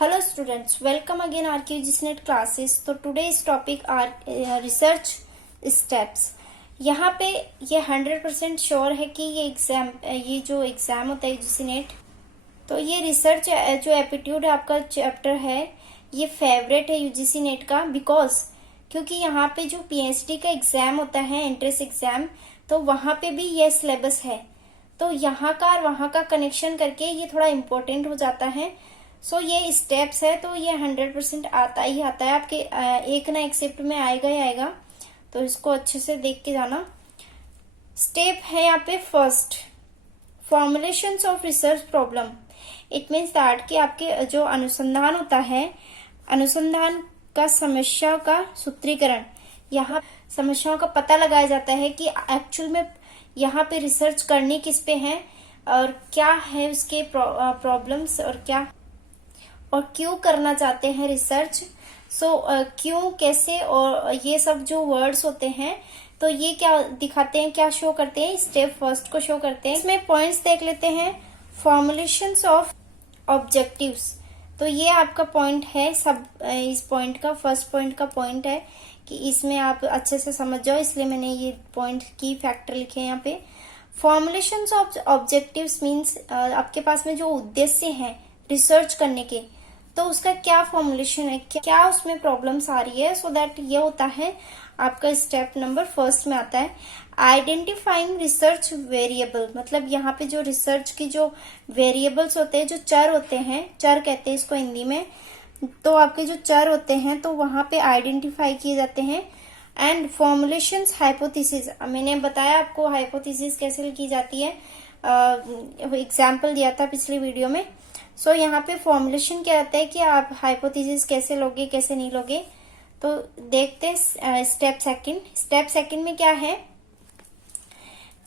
Hello students, welcome again RQGSNet classes. तो today's topic are research steps. यहाँ पे ये 100% श्योर है कि ये जो एग्जाम होता है यूजीसी तो ये रिसर्च जो एप्टीट्यूड आपका चैप्टर है ये फेवरेट है यूजीसी नेट का क्योंकि यहाँ पे जो पीएचडी का एग्जाम होता है एंट्रेंस एग्जाम तो वहां पे भी ये सिलेबस है तो यहाँ का और वहां का कनेक्शन करके ये थोड़ा इम्पोर्टेंट हो जाता है. सो ये स्टेप्स है तो ये 100% आता ही आता है आपके एक ना एक शिफ्ट में आएगा ही आएगा तो इसको अच्छे से देख के जाना. स्टेप है यहाँ पे first formulations of research problem. It means that कि आपके जो अनुसंधान होता है अनुसंधान का समस्या का सूत्रीकरण. यहाँ समस्याओं का पता लगाया जाता है कि एक्चुअल में यहाँ पे रिसर्च करनी किस पे है और क्या है उसके प्रॉब्लम्स और क्यों करना चाहते हैं रिसर्च. क्यों कैसे और ये सब जो वर्ड्स होते हैं तो ये क्या दिखाते हैं क्या शो करते हैं स्टेप फर्स्ट को शो करते हैं. इसमें पॉइंट्स देख लेते हैं. फॉर्मुलेशंस ऑफ ऑब्जेक्टिव्स तो ये आपका पॉइंट है सब इस पॉइंट का फर्स्ट पॉइंट का पॉइंट है कि इसमें आप अच्छे से समझ जाओ इसलिए मैंने ये पॉइंट की फैक्टर लिखे हैं यहाँ पे. फॉर्मुलेशंस ऑफ ऑब्जेक्टिव्स मीन्स आपके पास में जो उद्देश्य है रिसर्च करने के तो उसका क्या फॉर्मुलेशन है क्या उसमें प्रॉब्लम्स आ रही है. सो दैट ये होता है आपका स्टेप नंबर फर्स्ट में आता है आइडेंटिफाइंग रिसर्च वेरिएबल. मतलब यहाँ पे जो रिसर्च की जो वेरिएबल्स होते हैं जो चर होते हैं चर कहते हैं इसको हिंदी में तो आपके जो चर होते हैं तो वहां पे आइडेंटिफाई किए जाते हैं. एंड फॉर्मुलेशंस हाइपोथेसिस मैंने बताया आपको हाइपोथेसिस कैसे की जाती है एग्जाम्पल दिया था पिछली वीडियो में. सो यहाँ पे फॉर्मुलेशन क्या रहता है कि आप हाइपोथेसिस कैसे लोगे कैसे नहीं लोगे तो देखते हैं स्टेप सेकंड में क्या है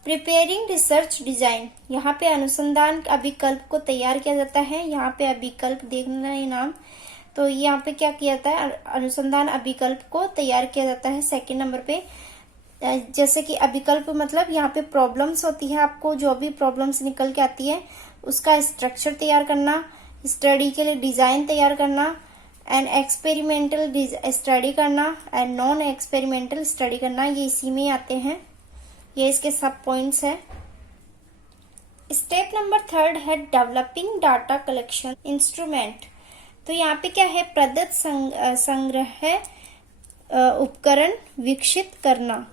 प्रिपेयरिंग रिसर्च डिजाइन. यहाँ पे अनुसंधान अभिकल्प को तैयार किया जाता है. यहाँ पे अभिकल्प देखना है नाम तो यहाँ पे क्या किया जाता है अनुसंधान अभिकल्प को तैयार किया जाता है सेकंड नंबर पे. जैसे कि अभिकल्प मतलब यहाँ पे प्रॉब्लम्स होती है आपको जो भी प्रॉब्लम्स निकल के आती है उसका स्ट्रक्चर तैयार करना स्टडी के लिए डिजाइन तैयार करना एंड एक्सपेरिमेंटल स्टडी करना एंड नॉन एक्सपेरिमेंटल स्टडी करना ये इसी में आते हैं. ये इसके सब पॉइंट्स है. स्टेप नंबर थर्ड है डेवलपिंग डाटा कलेक्शन इंस्ट्रूमेंट. तो यहाँ पे क्या है प्रदत्त संग्रह उपकरण विकसित करना.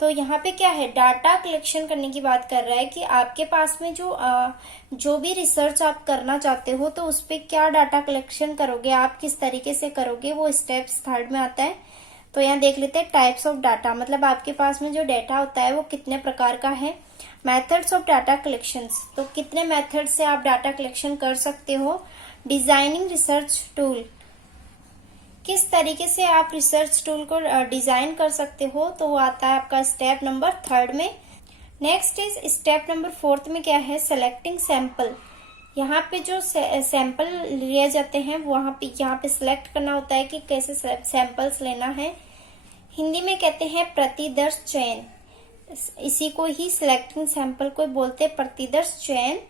तो यहाँ पे क्या है डाटा कलेक्शन करने की बात कर रहा है कि आपके पास में जो भी रिसर्च आप करना चाहते हो तो उस पे क्या डाटा कलेक्शन करोगे आप किस तरीके से करोगे वो स्टेप्स थर्ड में आता है. तो यहाँ देख लेते हैं टाइप्स ऑफ डाटा मतलब आपके पास में जो डाटा होता है वो कितने प्रकार का है. मेथड्स ऑफ डाटा कलेक्शंस तो कितने मेथड से आप डाटा कलेक्शन कर सकते हो. डिजाइनिंग रिसर्च टूल किस तरीके से आप रिसर्च टूल को डिजाइन कर सकते हो तो वो आता है आपका स्टेप नंबर थर्ड में. Next is step number fourth में क्या है सेलेक्टिंग सैंपल. यहाँ पे जो सैंपल लिए जाते हैं यहाँ पे सिलेक्ट करना होता है कि कैसे सैंपल्स लेना है. हिंदी में कहते हैं प्रतिदर्श चयन. इसी को ही सिलेक्टिंग सैंपल को बोलते हैं प्रतिदर्श चयन.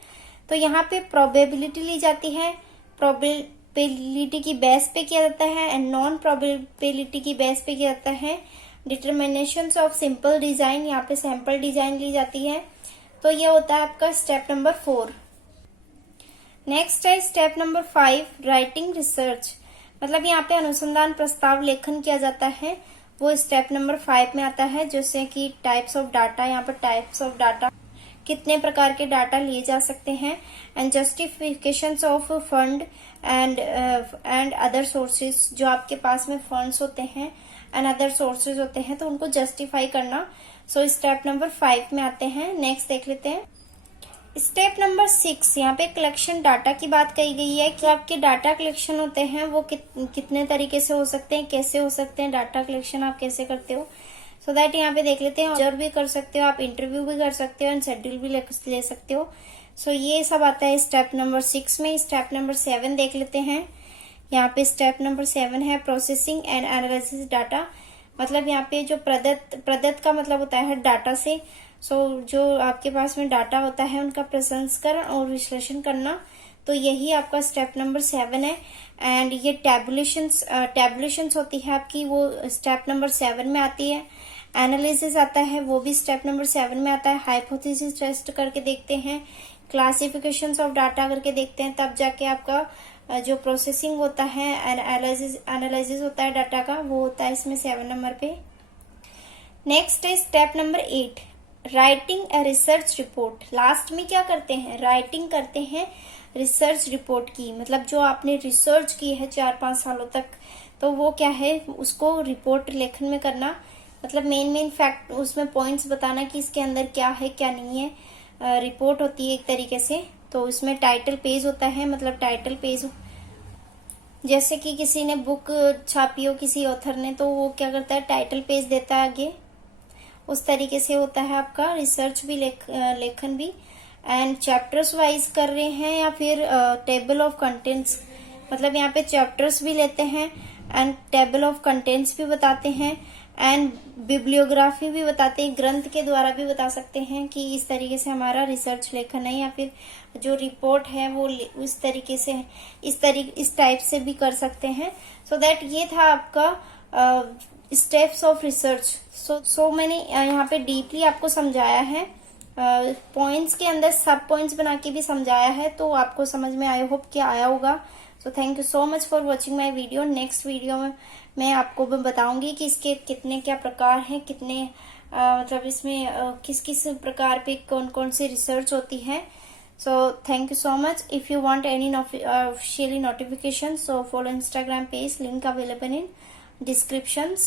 तो यहाँ पे प्रोबेबिलिटी ली जाती है प्रोबेबिलिटी की बेस पे किया जाता है एंड नॉन प्रोबेबिलिटी की बेस पे किया जाता है. डिटर्मिनेशंस ऑफ सिंपल डिजाइन यहाँ पे सैंपल डिजाइन ली जाती है. तो ये होता है आपका स्टेप नंबर 4. नेक्स्ट है स्टेप नंबर 5 राइटिंग रिसर्च. मतलब यहाँ पे अनुसंधान प्रस्ताव लेखन किया जाता है वो स्टेप नंबर 5 में आता है. जैसे कि टाइप्स ऑफ डाटा यहाँ पर टाइप्स ऑफ डाटा कितने प्रकार के डाटा लिए जा सकते हैं and justifications of fund and other sources जो आपके पास में फंड्स होते हैं एंड अदर सोर्सेज होते हैं तो उनको जस्टिफाई करना. सो स्टेप नंबर 5 में आते हैं. नेक्स्ट देख लेते हैं स्टेप नंबर 6. यहाँ पे कलेक्शन डाटा की बात कही गई है कि आपके डाटा कलेक्शन होते हैं वो कितने तरीके से हो सकते हैं कैसे हो सकते हैं डाटा कलेक्शन आप कैसे करते हो. सो दैट यहाँ पे देख लेते हैं ऑब्जर्व भी कर सकते हो आप इंटरव्यू भी कर सकते हो एंड शेड्यूल भी ले सकते हो. सो ये सब आता है स्टेप नंबर 6 में. स्टेप नंबर 7 देख लेते हैं. यहाँ पे स्टेप नंबर 7 है प्रोसेसिंग एंड एनालिसिस डाटा. मतलब यहाँ पे जो प्रदत्त का मतलब होता है डाटा से. जो आपके पास में डाटा होता है उनका प्रसंस्करण और विश्लेषण करना. तो यही आपका स्टेप नंबर 7 है। एंड ये टैबुलेशंस होती है आपकी, वो स्टेप नंबर 7 में आती है। एनालिसिस आता है, वो भी स्टेप नंबर 7 में आता है। हाइपोथेसिस टेस्ट करके देखते हैं, क्लासिफिकेशंस ऑफ डाटा करके देखते हैं, तब जाके आपका जो प्रोसेसिंग होता है, एनालिसिस होता है डाटा का, वो होता है इसमें 7 नंबर पे। नेक्स्ट है step number 8, writing a research report. Last में क्या करते हैं, राइटिंग करते हैं रिसर्च रिपोर्ट की, मतलब जो आपने रिसर्च की है 4-5 सालों तक, तो वो क्या है, उसको रिपोर्ट लेखन में करना, मतलब मेन फैक्ट उसमें पॉइंट्स बताना कि इसके अंदर क्या है क्या नहीं है। रिपोर्ट होती है एक तरीके से। तो उसमें टाइटल पेज होता है, मतलब टाइटल पेज जैसे कि किसी ने बुक छापी हो किसी ऑथर ने, तो वो क्या करता है, टाइटल पेज देता है आगे, उस तरीके से होता है आपका रिसर्च भी, लेखन भी। एंड चैप्टर्स वाइज कर रहे हैं या फिर टेबल ऑफ कंटेंट्स, मतलब यहाँ पे चैप्टर्स भी लेते हैं एंड टेबल ऑफ कंटेंट्स भी बताते हैं एंड बिब्लियोग्राफी भी बताते हैं, ग्रंथ के द्वारा भी बता सकते हैं कि इस तरीके से हमारा रिसर्च लेखन है, या फिर जो रिपोर्ट है वो उस तरीके से इस टाइप से भी कर सकते हैं। सो दैट ये था आपका स्टेप्स ऑफ रिसर्च। सो मैंने यहाँ पे डीपली आपको समझाया है, पॉइंट्स के अंदर सब पॉइंट्स बना के भी समझाया है, तो आपको समझ में आई होप कि आया होगा। So thank you so much for watching my video. Next video में मैं आपको बताऊंगी कि इसके कितने क्या प्रकार हैं, कितने मतलब इसमें किस किस प्रकार पे कौन कौन सी रिसर्च होती है। So thank you so much. If you want any officially notification, so follow Instagram page, link available in descriptions।